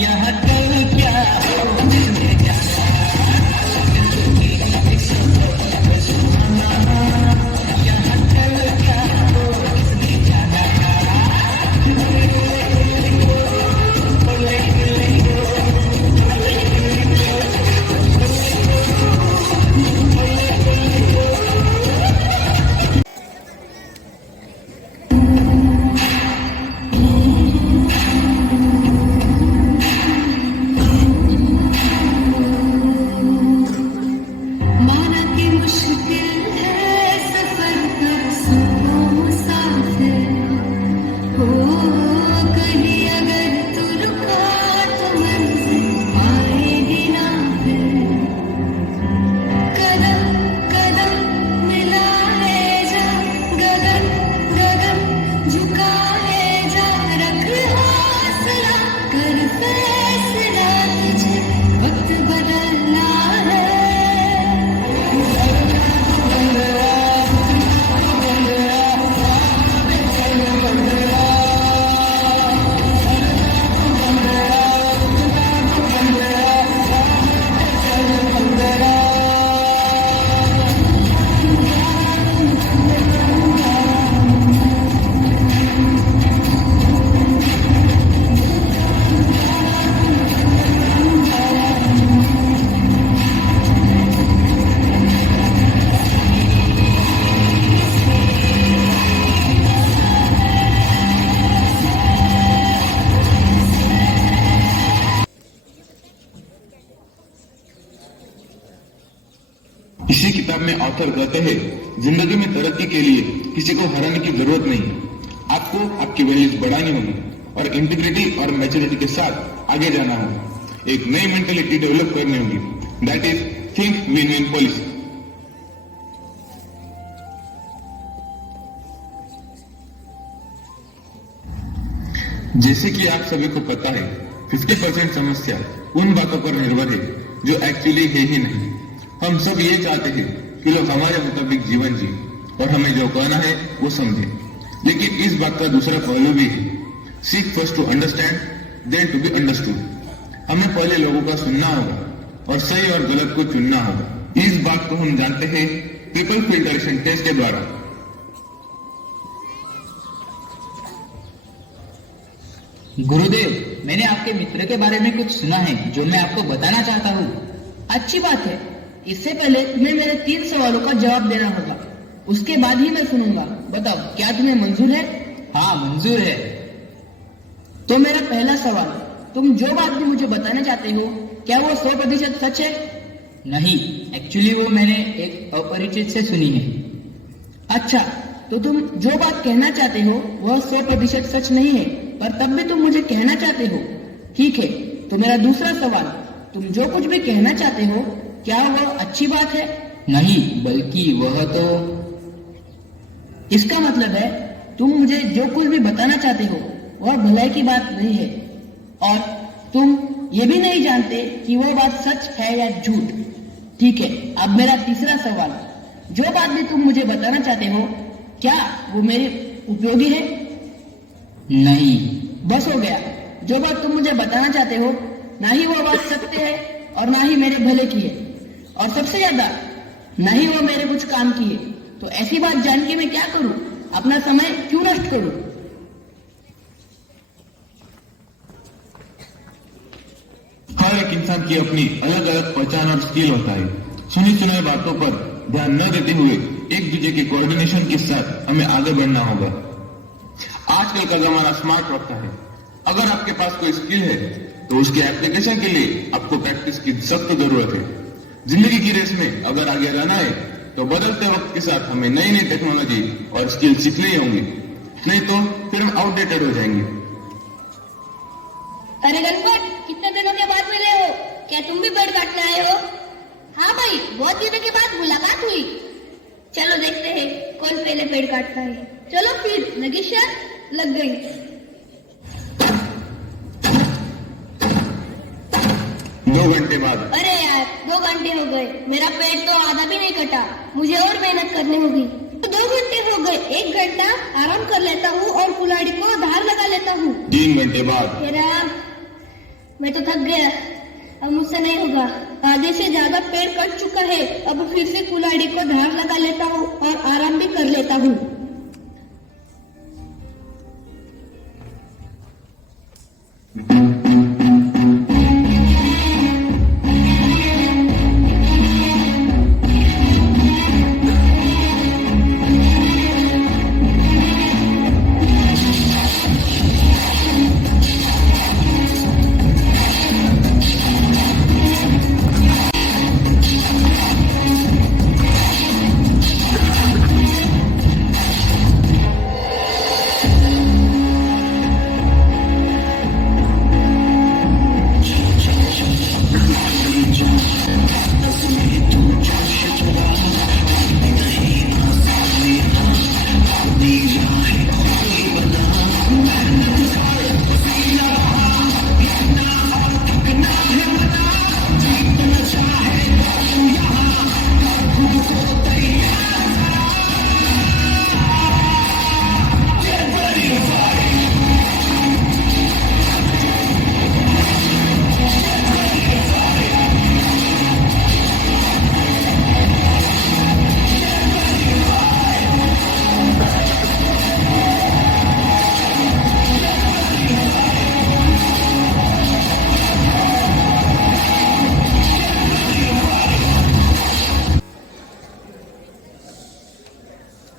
यहाँ कल क्या हो किसने जाना, यहाँ कल क्या हो किसने जाना। माना कि मुश्किल है सफर कर सको मुसाफिर हो, कहीं अगर तू रुका तो मंजिल आएगी ना फिर। कदम कदम मिला है जा, गगन गगन झुका है जा, रख हौसला कर फैसला, तुझे वक्त बदलना है। इसी किताब में ऑथर कहते हैं, जिंदगी में तरक्की के लिए किसी को हराने की जरूरत नहीं है। आपको आपकी वैल्यूज बढ़ानी होगी और इंटीग्रिटी और मैच्योरिटी के साथ आगे जाना होगा। एक नई मेंटेलिटी डेवलप करनी होगी, that is think win win policy. जैसे कि आप सभी को पता है, 50% समस्या उन बातों पर निर्भर है जो एक्चुअली है ही नहीं। हम सब ये चाहते हैं कि लोग हमारे मुताबिक जीवन जिए और हमें जो कहना है वो समझे, लेकिन इस बात का दूसरा पहलू भी है, seek first to understand then to be understood. हमें पहले लोगों का सुनना होगा और सही और गलत को चुनना होगा। इस बात को हम जानते हैं पीपल फिल्टरेशन टेस्ट के द्वारा। गुरुदेव, मैंने आपके मित्र के बारे में कुछ सुना है जो मैं आपको बताना चाहता हूँ। अच्छी बात है। इससे पहले तुम्हें मेरे 3 सवालों का जवाब देना होगा, उसके बाद ही मैं सुनूंगा। बताओ, क्या तुम्हें मंजूर है? हाँ, मंजूर है। तो मेरा पहला सवाल, तुम जो बात भी मुझे बताना चाहते हो, क्या वो 100% सच है? नहीं, एक्चुअली वो मैंने एक अपरिचित से सुनी है। अच्छा, तो तुम जो बात कहना चाहते हो वह 100% सच नहीं है, पर तब भी तुम मुझे कहना चाहते हो। ठीक है, तो मेरा दूसरा सवाल, तुम जो कुछ भी कहना चाहते हो, क्या वह अच्छी बात है? नहीं, बल्कि वह तो। इसका मतलब है तुम मुझे जो कुछ भी बताना चाहते हो वह भलाई की बात नहीं है, और तुम ये भी नहीं जानते कि वह बात सच है या झूठ। ठीक है, अब मेरा तीसरा सवाल, जो बात भी तुम मुझे बताना चाहते हो, क्या वो मेरे उपयोगी है? नहीं। बस हो गया। जो बात तुम मुझे बताना चाहते हो, ना ही वो बात सत्य है और ना ही मेरे भले की है, और सबसे ज्यादा ना ही वो मेरे कुछ काम की है। तो ऐसी बात जान के मैं क्या करूं? अपना समय क्यों नष्ट करूं? हर एक इंसान की अपनी अलग अलग पहचान और स्किल होता है। सुनी सुनाई बातों पर ध्यान न देते हुए एक दूसरे के कोऑर्डिनेशन के साथ हमें आगे बढ़ना होगा। आजकल का जमाना स्मार्ट रखता है। अगर आपके पास कोई स्किल है तो उसके एप्लीकेशन के लिए आपको प्रैक्टिस की सख्त जरूरत है। जिंदगी की रेस में अगर आगे रहना है तो बदलते वक्त के साथ हमें नई नई टेक्नोलॉजी और स्किल सीखनी ही होंगी, नहीं तो फिर हम आउटडेटेड हो जाएंगे। अरे गणपत, कितने दिनों के बाद मिले हो? क्या तुम भी पेड़ काटने आए हो? हाँ भाई, बहुत दिनों के बाद मुलाकात हुई। चलो देखते हैं कौन पहले पेड़ काटता है। चलो फिर लगी शर्त, लग गई। 2 घंटे बाद। अरे यार 2 घंटे हो गए, मेरा पेड़ तो आधा भी नहीं कटा, मुझे और मेहनत करनी होगी। तो 2 घंटे हो गए, 1 घंटा आराम कर लेता हूँ और कुल्हाड़ी को धार लगा लेता हूँ। 3 घंटे बाद। तेरा मैं तो थक गया, अब मुझसे नहीं होगा। आधे से ज्यादा पेड़ कट चुका है, अब फिर से कुल्हाड़ी को धार लगा लेता हूँ और आराम भी कर लेता हूँ।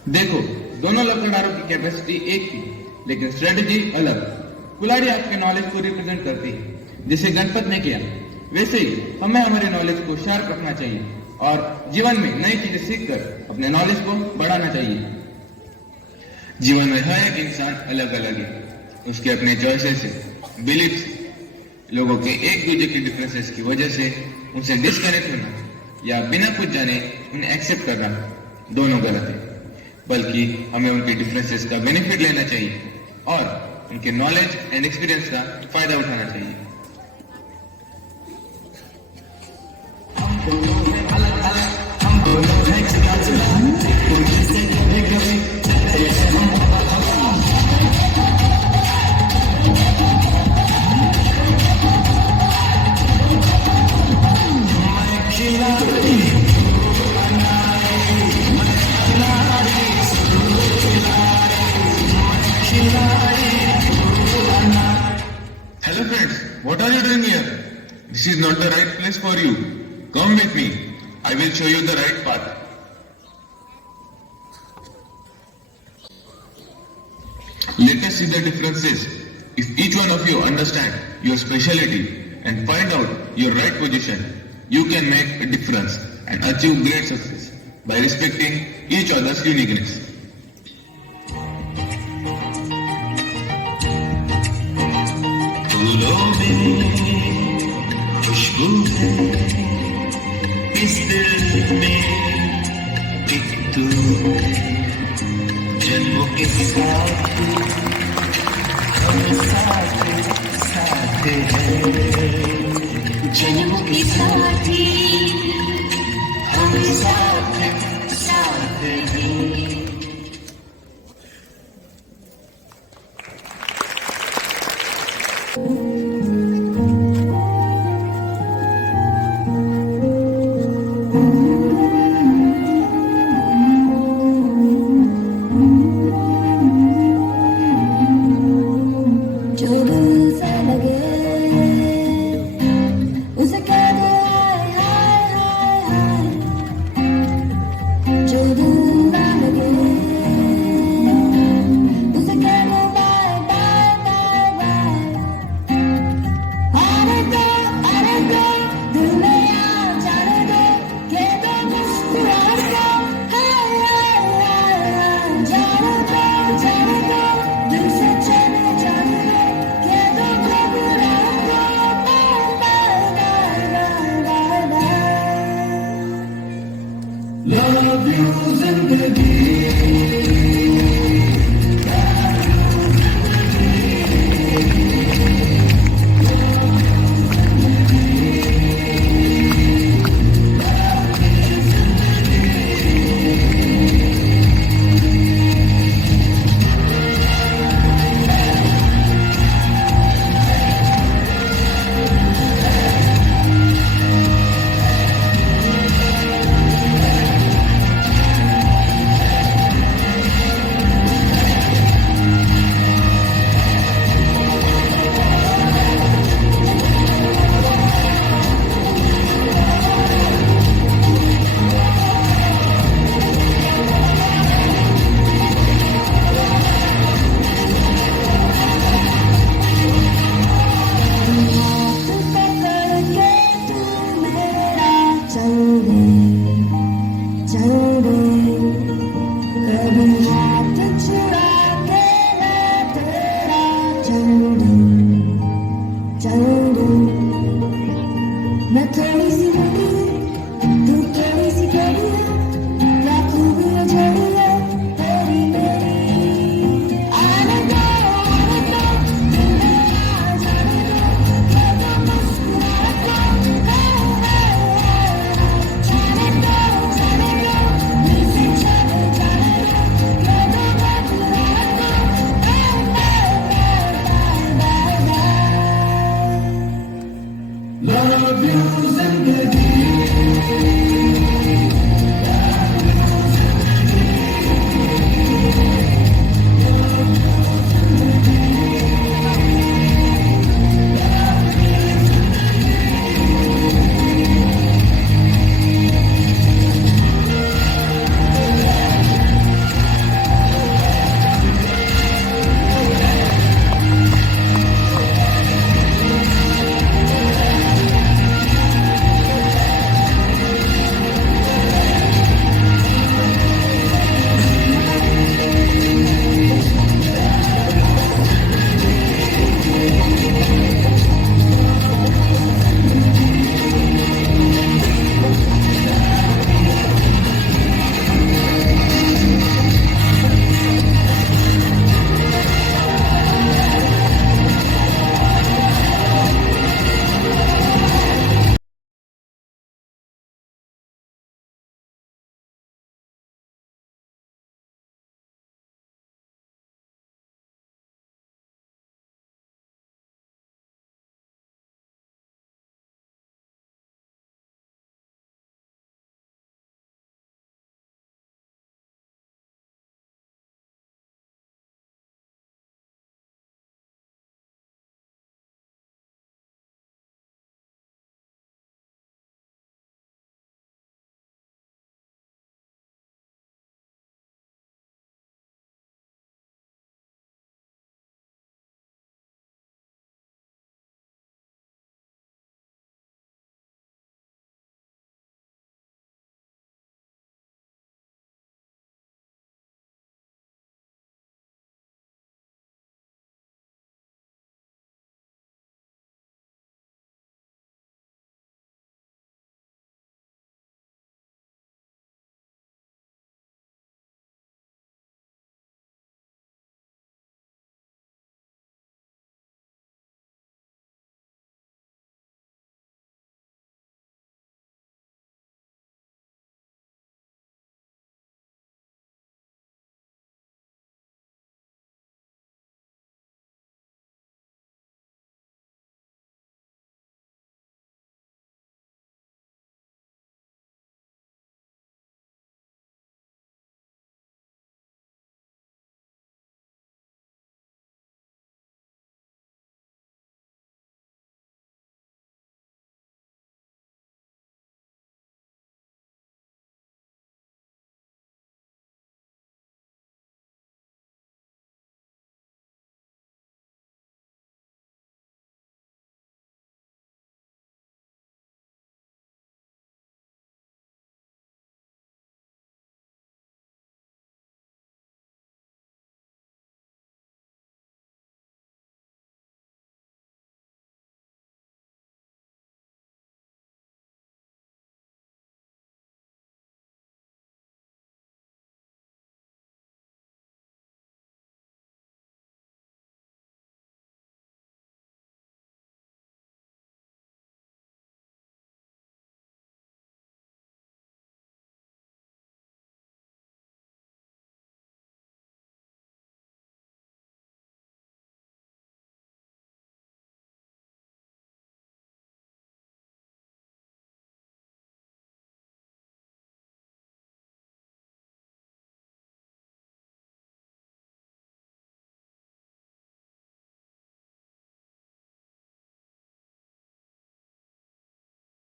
देखो, दोनों लकड़हारों की कैपेसिटी एक थी, लेकिन स्ट्रेटेजी अलग। कुल्हाड़ी आपके नॉलेज को रिप्रेजेंट करती है, जैसे गणपत ने किया। वैसे ही हमें हमारे नॉलेज को शार्प रखना चाहिए और जीवन में नई चीजें सीखकर अपने नॉलेज को बढ़ाना चाहिए। जीवन में हर एक इंसान अलग अलग है, उसके अपने चॉइसेस है, बिलीफ्स। लोगों के एक दूसरे की डिफरेंसेस की वजह से उनसे डिस्कनेक्ट होना या बिना कुछ जाने उन्हें एक्सेप्ट करना दोनों गलत है। बल्कि हमें उनके डिफरेंसेस का बेनिफिट लेना चाहिए और उनके नॉलेज एंड एक्सपीरियंस का फायदा उठाना चाहिए। Hello friends, what are you doing here? This is not the right place for you. Come with me. I will show you the right path. Let us see the differences. If each one of you understand your speciality and find out your right position, you can make a difference and achieve great success by respecting each other's uniqueness. फूलों में खुशबू है, इस दिल में एक तू है, जन्मों के साथ हम साथ साथ हैं, जन्मों के साथ हम साथ साथ हैं।